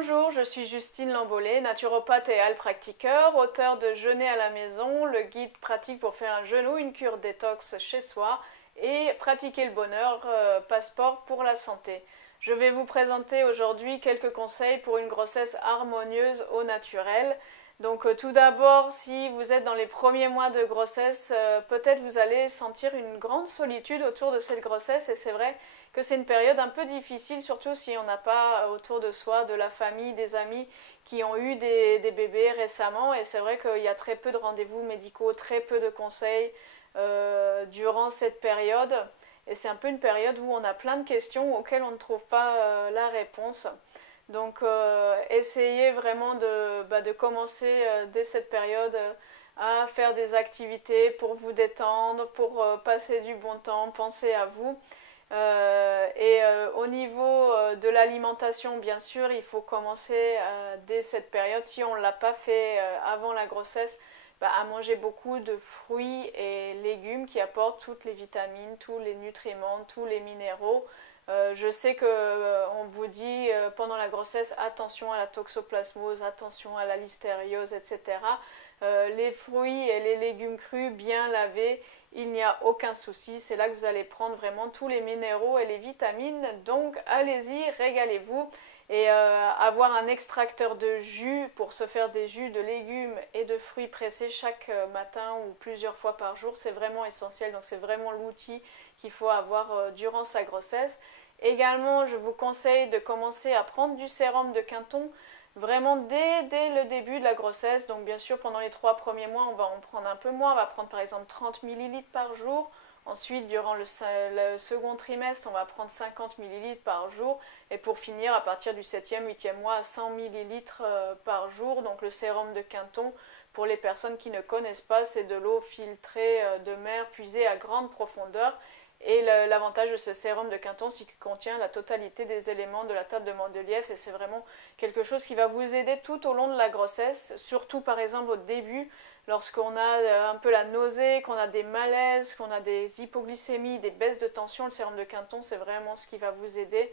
Bonjour, je suis Justine Lambollet, naturopathe et healpractiqueur, auteure de Jeûner à la maison, le guide pratique pour faire un jeûne ou une cure détox chez soi et pratiquer le bonheur, passeport pour la santé. Je vais vous présenter aujourd'hui quelques conseils pour une grossesse harmonieuse au naturel. Donc tout d'abord, si vous êtes dans les premiers mois de grossesse, peut-être vous allez sentir une grande solitude autour de cette grossesse et c'est vrai que c'est une période un peu difficile, surtout si on n'a pas autour de soi de la famille, des amis qui ont eu des bébés récemment. Et c'est vrai qu'il y a très peu de rendez-vous médicaux, très peu de conseils durant cette période. Et c'est un peu une période où on a plein de questions auxquelles on ne trouve pas la réponse. Donc essayez vraiment de commencer dès cette période à faire des activités pour vous détendre, pour passer du bon temps, penser à vous. Au niveau de l'alimentation, bien sûr, il faut commencer dès cette période, si on ne l'a pas fait avant la grossesse, à manger beaucoup de fruits et légumes qui apportent toutes les vitamines, tous les nutriments, tous les minéraux. Je sais qu'on vous dit pendant la grossesse attention à la toxoplasmose, attention à la listériose, etc. Les fruits et les légumes crus bien lavés, il n'y a aucun souci, c'est là que vous allez prendre vraiment tous les minéraux et les vitamines, donc allez-y, régalez-vous. Et avoir un extracteur de jus pour se faire des jus de légumes et de fruits pressés chaque matin ou plusieurs fois par jour, c'est vraiment essentiel, donc c'est vraiment l'outil qu'il faut avoir durant sa grossesse. Également, je vous conseille de commencer à prendre du sérum de Quinton vraiment dès le début de la grossesse. Donc bien sûr, pendant les 3 premiers mois, on va en prendre un peu moins. On va prendre par exemple 30 millilitres par jour. Ensuite, durant le second trimestre, on va prendre 50 millilitres par jour. Et pour finir, à partir du 7e, 8e mois, à 100 millilitres par jour. Donc le sérum de Quinton, pour les personnes qui ne connaissent pas, c'est de l'eau filtrée de mer puisée à grande profondeur. Et l'avantage de ce sérum de Quinton, c'est qu'il contient la totalité des éléments de la table de Mendeleïev et c'est vraiment quelque chose qui va vous aider tout au long de la grossesse, surtout par exemple au début, lorsqu'on a un peu la nausée, qu'on a des malaises, qu'on a des hypoglycémies, des baisses de tension, le sérum de Quinton, c'est vraiment ce qui va vous aider.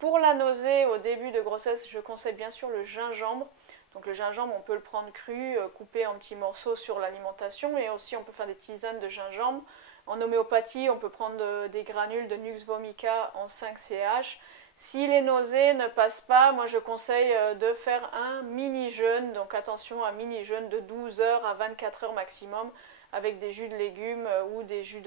Pour la nausée, au début de grossesse, je conseille bien sûr le gingembre. Donc le gingembre, on peut le prendre cru, coupé en petits morceaux sur l'alimentation, et aussi on peut faire des tisanes de gingembre. En homéopathie, on peut prendre des granules de Nux vomica en 5 CH. Si les nausées ne passent pas, moi je conseille de faire un mini-jeûne. Donc attention, un mini-jeûne de 12 heures à 24 heures maximum avec des jus de légumes ou des jus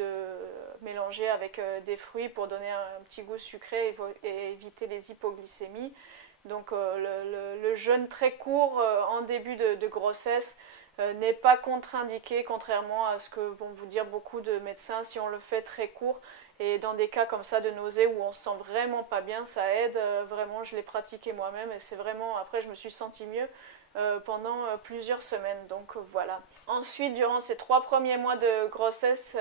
mélangés avec des fruits pour donner un petit goût sucré et éviter les hypoglycémies. Donc le jeûne très court en début de grossesse n'est pas contre-indiqué, contrairement à ce que vont vous dire beaucoup de médecins. Si on le fait très court et dans des cas comme ça de nausée où on se sent vraiment pas bien, ça aide vraiment. Je l'ai pratiqué moi-même et c'est vraiment, après je me suis sentie mieux pendant plusieurs semaines. Donc voilà. Ensuite, durant ces 3 premiers mois de grossesse,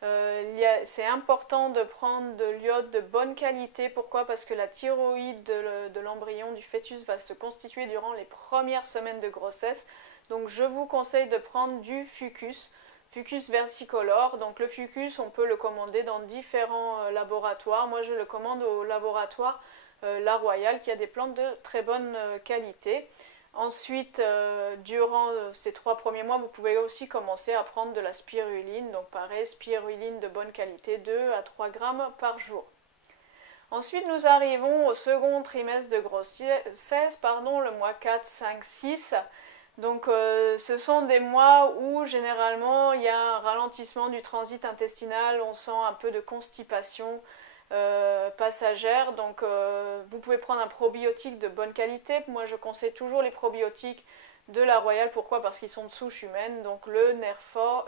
c'est important de prendre de l'iode de bonne qualité. Pourquoi? Parce que la thyroïde de l'embryon, du fœtus, va se constituer durant les premières semaines de grossesse. Donc je vous conseille de prendre du fucus, fucus versicolore. Donc le fucus, on peut le commander dans différents laboratoires. Moi je le commande au laboratoire La Royale qui a des plantes de très bonne qualité. Ensuite, durant ces 3 premiers mois, vous pouvez aussi commencer à prendre de la spiruline. Donc pareil, spiruline de bonne qualité, 2 à 3 grammes par jour. Ensuite, nous arrivons au second trimestre de grossesse, le mois 4, 5, 6. Donc ce sont des mois où généralement il y a un ralentissement du transit intestinal, on sent un peu de constipation passagère. Donc vous pouvez prendre un probiotique de bonne qualité. Moi je conseille toujours les probiotiques de La Royale. Pourquoi? Parce qu'ils sont de souche humaine. Donc le Nerflore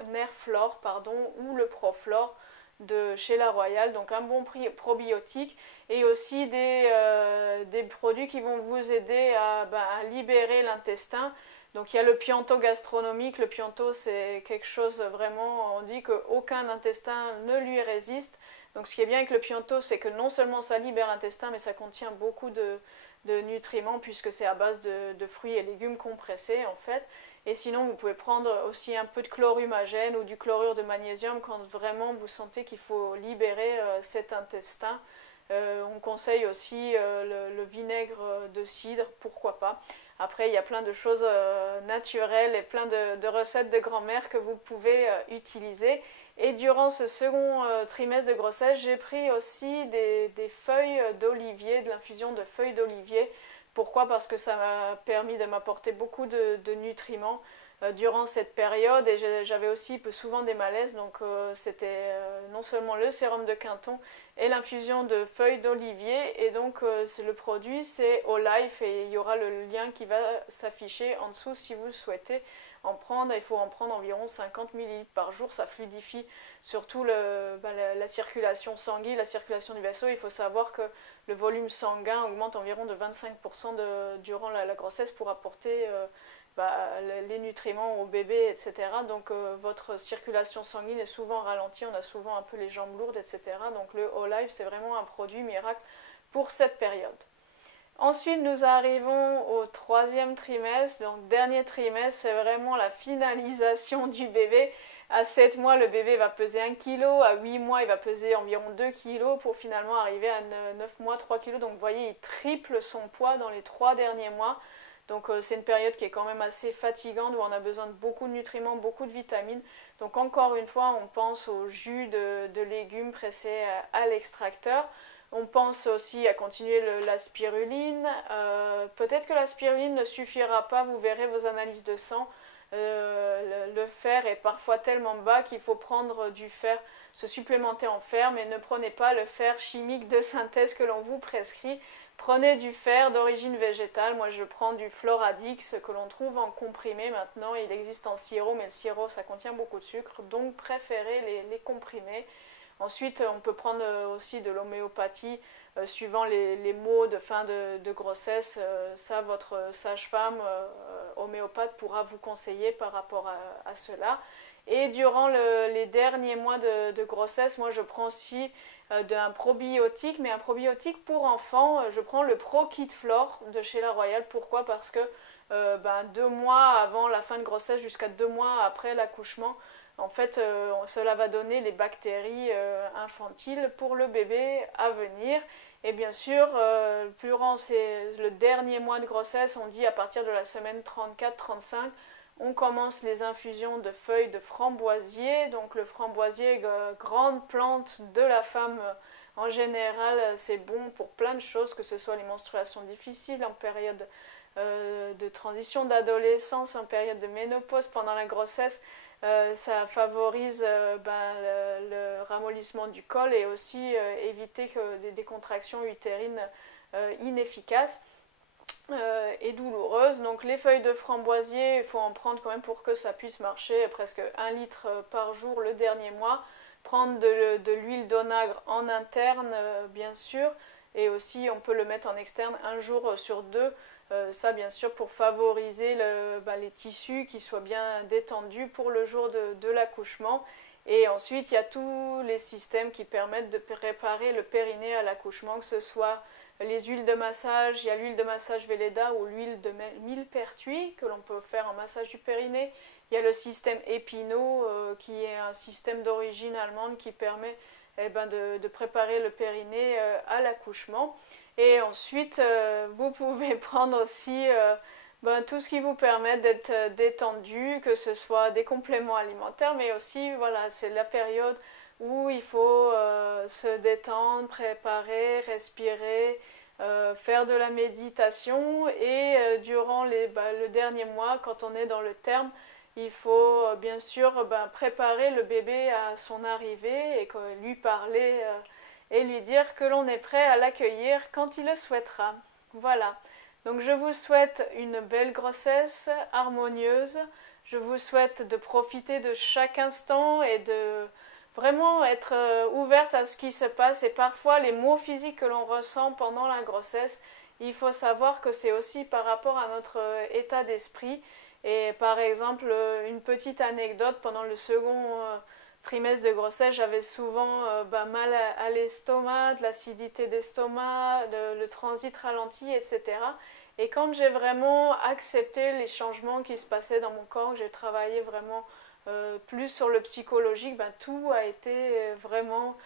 ou le Proflore de chez La Royale. Donc un bon probiotique et aussi des produits qui vont vous aider à libérer l'intestin. Donc il y a le pianto gastronomique. Le pianto, c'est quelque chose vraiment, on dit qu'aucun intestin ne lui résiste. Donc ce qui est bien avec le pianto, c'est que non seulement ça libère l'intestin, mais ça contient beaucoup de nutriments puisque c'est à base de fruits et légumes compressés en fait. Et sinon, vous pouvez prendre aussi un peu de chlorumagène ou du chlorure de magnésium quand vraiment vous sentez qu'il faut libérer cet intestin. On conseille aussi le vinaigre de cidre, pourquoi pas. Après, il y a plein de choses naturelles et plein de recettes de grand-mère que vous pouvez utiliser. Et durant ce second trimestre de grossesse, j'ai pris aussi des feuilles d'olivier, de l'infusion de feuilles d'olivier. Pourquoi? Parce que ça m'a permis de m'apporter beaucoup de nutriments durant cette période et j'avais aussi souvent des malaises, donc c'était non seulement le sérum de Quinton et l'infusion de feuilles d'olivier, et donc le produit c'est Olife et il y aura le lien qui va s'afficher en dessous si vous le souhaitez en prendre. Il faut en prendre environ 50 ml par jour, ça fluidifie surtout la circulation sanguine, la circulation du vaisseau. Il faut savoir que le volume sanguin augmente environ de 25% durant la grossesse pour apporter les nutriments au bébé, etc. Donc votre circulation sanguine est souvent ralentie, on a souvent un peu les jambes lourdes, etc. Donc le Olife, c'est vraiment un produit miracle pour cette période. Ensuite, nous arrivons au troisième trimestre. Donc, dernier trimestre, c'est vraiment la finalisation du bébé. À 7 mois, le bébé va peser 1 kg. À 8 mois, il va peser environ 2 kg pour finalement arriver à 9 mois, 3 kg. Donc, vous voyez, il triple son poids dans les 3 derniers mois. Donc, c'est une période qui est quand même assez fatigante où on a besoin de beaucoup de nutriments, beaucoup de vitamines. Donc, encore une fois, on pense au jus de légumes pressés à l'extracteur. On pense aussi à continuer la spiruline. Peut-être que la spiruline ne suffira pas, vous verrez vos analyses de sang. Le fer est parfois tellement bas qu'il faut prendre du fer, se supplémenter en fer, mais ne prenez pas le fer chimique de synthèse que l'on vous prescrit. Prenez du fer d'origine végétale. Moi je prends du Floradix que l'on trouve en comprimé maintenant. Il existe en sirop, mais le sirop ça contient beaucoup de sucre, donc préférez les comprimés. Ensuite, on peut prendre aussi de l'homéopathie suivant les maux de fin de grossesse. Ça, votre sage-femme homéopathe pourra vous conseiller par rapport à cela. Et durant les derniers mois de grossesse, moi je prends aussi un probiotique, mais un probiotique pour enfants. Je prends le ProKid Flore de chez La Royale. Pourquoi? Parce que 2 mois avant la fin de grossesse jusqu'à 2 mois après l'accouchement, en fait, cela va donner les bactéries infantiles pour le bébé à venir. Et bien sûr, durant le dernier mois de grossesse, on dit à partir de la semaine 34-35, on commence les infusions de feuilles de framboisier. Donc le framboisier, grande plante de la femme en général, c'est bon pour plein de choses, que ce soit les menstruations difficiles, en période de transition d'adolescence, en période de ménopause, pendant la grossesse. Ça favorise le ramollissement du col et aussi éviter des contractions utérines inefficaces et douloureuses. Donc les feuilles de framboisier, il faut en prendre quand même pour que ça puisse marcher, presque 1 litre par jour le dernier mois. Prendre de l'huile d'onagre en interne, bien sûr, et aussi on peut le mettre en externe 1 jour sur 2. Ça bien sûr pour favoriser les tissus qui soient bien détendus pour le jour de l'accouchement. Et ensuite il y a tous les systèmes qui permettent de préparer le périnée à l'accouchement, que ce soit les huiles de massage. Il y a l'huile de massage Velleda ou l'huile de millepertuis que l'on peut faire en massage du périnée. Il y a le système Epino qui est un système d'origine allemande qui permet de préparer le périnée à l'accouchement. Et ensuite, vous pouvez prendre aussi tout ce qui vous permet d'être détendu, que ce soit des compléments alimentaires, mais aussi, voilà, c'est la période où il faut se détendre, préparer, respirer, faire de la méditation. Et durant le dernier mois, quand on est dans le terme, il faut bien sûr préparer le bébé à son arrivée et lui parler et lui dire que l'on est prêt à l'accueillir quand il le souhaitera. Voilà. Donc je vous souhaite une belle grossesse harmonieuse. Je vous souhaite de profiter de chaque instant et de vraiment être ouverte à ce qui se passe. Et parfois les maux physiques que l'on ressent pendant la grossesse, il faut savoir que c'est aussi par rapport à notre état d'esprit. Et par exemple, une petite anecdote, pendant le second trimestre de grossesse, j'avais souvent mal à l'estomac, de l'acidité d'estomac, le transit ralenti, etc. Et quand j'ai vraiment accepté les changements qui se passaient dans mon corps, que j'ai travaillé vraiment plus sur le psychologique, tout a été vraiment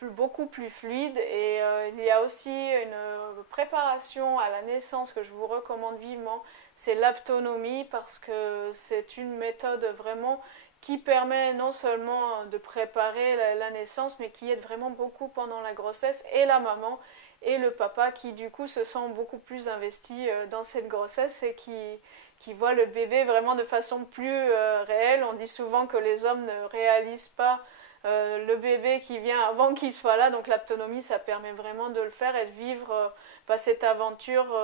beaucoup plus fluide. Et il y a aussi une préparation à la naissance que je vous recommande vivement, c'est l'aptonomie, parce que c'est une méthode vraiment qui permet non seulement de préparer la naissance, mais qui aide vraiment beaucoup pendant la grossesse, et la maman et le papa qui du coup se sent beaucoup plus investi dans cette grossesse et qui voit le bébé vraiment de façon plus réelle. On dit souvent que les hommes ne réalisent pas le bébé qui vient avant qu'il soit là, donc l'aptonomie ça permet vraiment de le faire et de vivre cette aventure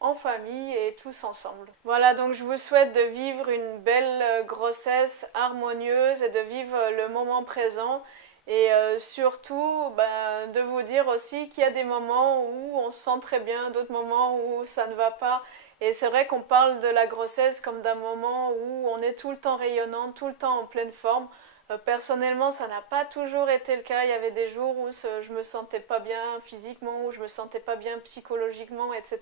en famille et tous ensemble. Voilà, donc je vous souhaite de vivre une belle grossesse harmonieuse et de vivre le moment présent. Et surtout, de vous dire aussi qu'il y a des moments où on se sent très bien, d'autres moments où ça ne va pas. Et c'est vrai qu'on parle de la grossesse comme d'un moment où on est tout le temps rayonnant, tout le temps en pleine forme. Personnellement, ça n'a pas toujours été le cas. Il y avait des jours où je me sentais pas bien physiquement, où je me sentais pas bien psychologiquement, etc.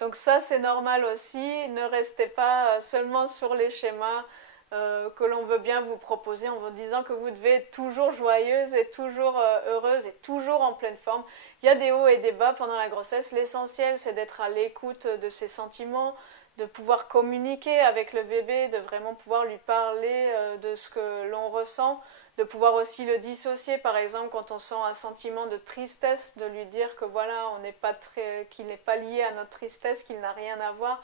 Donc ça, c'est normal aussi. Ne restez pas seulement sur les schémas que l'on veut bien vous proposer en vous disant que vous devez être toujours joyeuse et toujours heureuse et toujours en pleine forme. Il y a des hauts et des bas pendant la grossesse. L'essentiel, c'est d'être à l'écoute de ses sentiments, de pouvoir communiquer avec le bébé, de vraiment pouvoir lui parler de ce que l'on ressent, de pouvoir aussi le dissocier, par exemple quand on sent un sentiment de tristesse, de lui dire que voilà, qu'il n'est pas lié à notre tristesse, qu'il n'a rien à voir,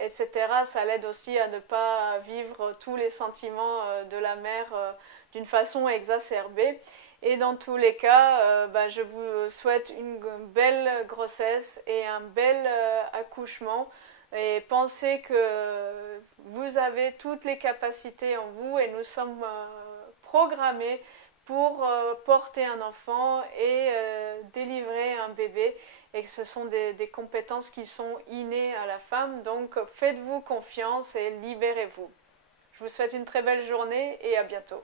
etc. Ça l'aide aussi à ne pas vivre tous les sentiments de la mère d'une façon exacerbée. Et dans tous les cas, je vous souhaite une belle grossesse et un bel accouchement. Et pensez que vous avez toutes les capacités en vous et nous sommes programmés pour porter un enfant et délivrer un bébé, et que ce sont des compétences qui sont innées à la femme. Donc faites-vous confiance et libérez-vous. Je vous souhaite une très belle journée et à bientôt.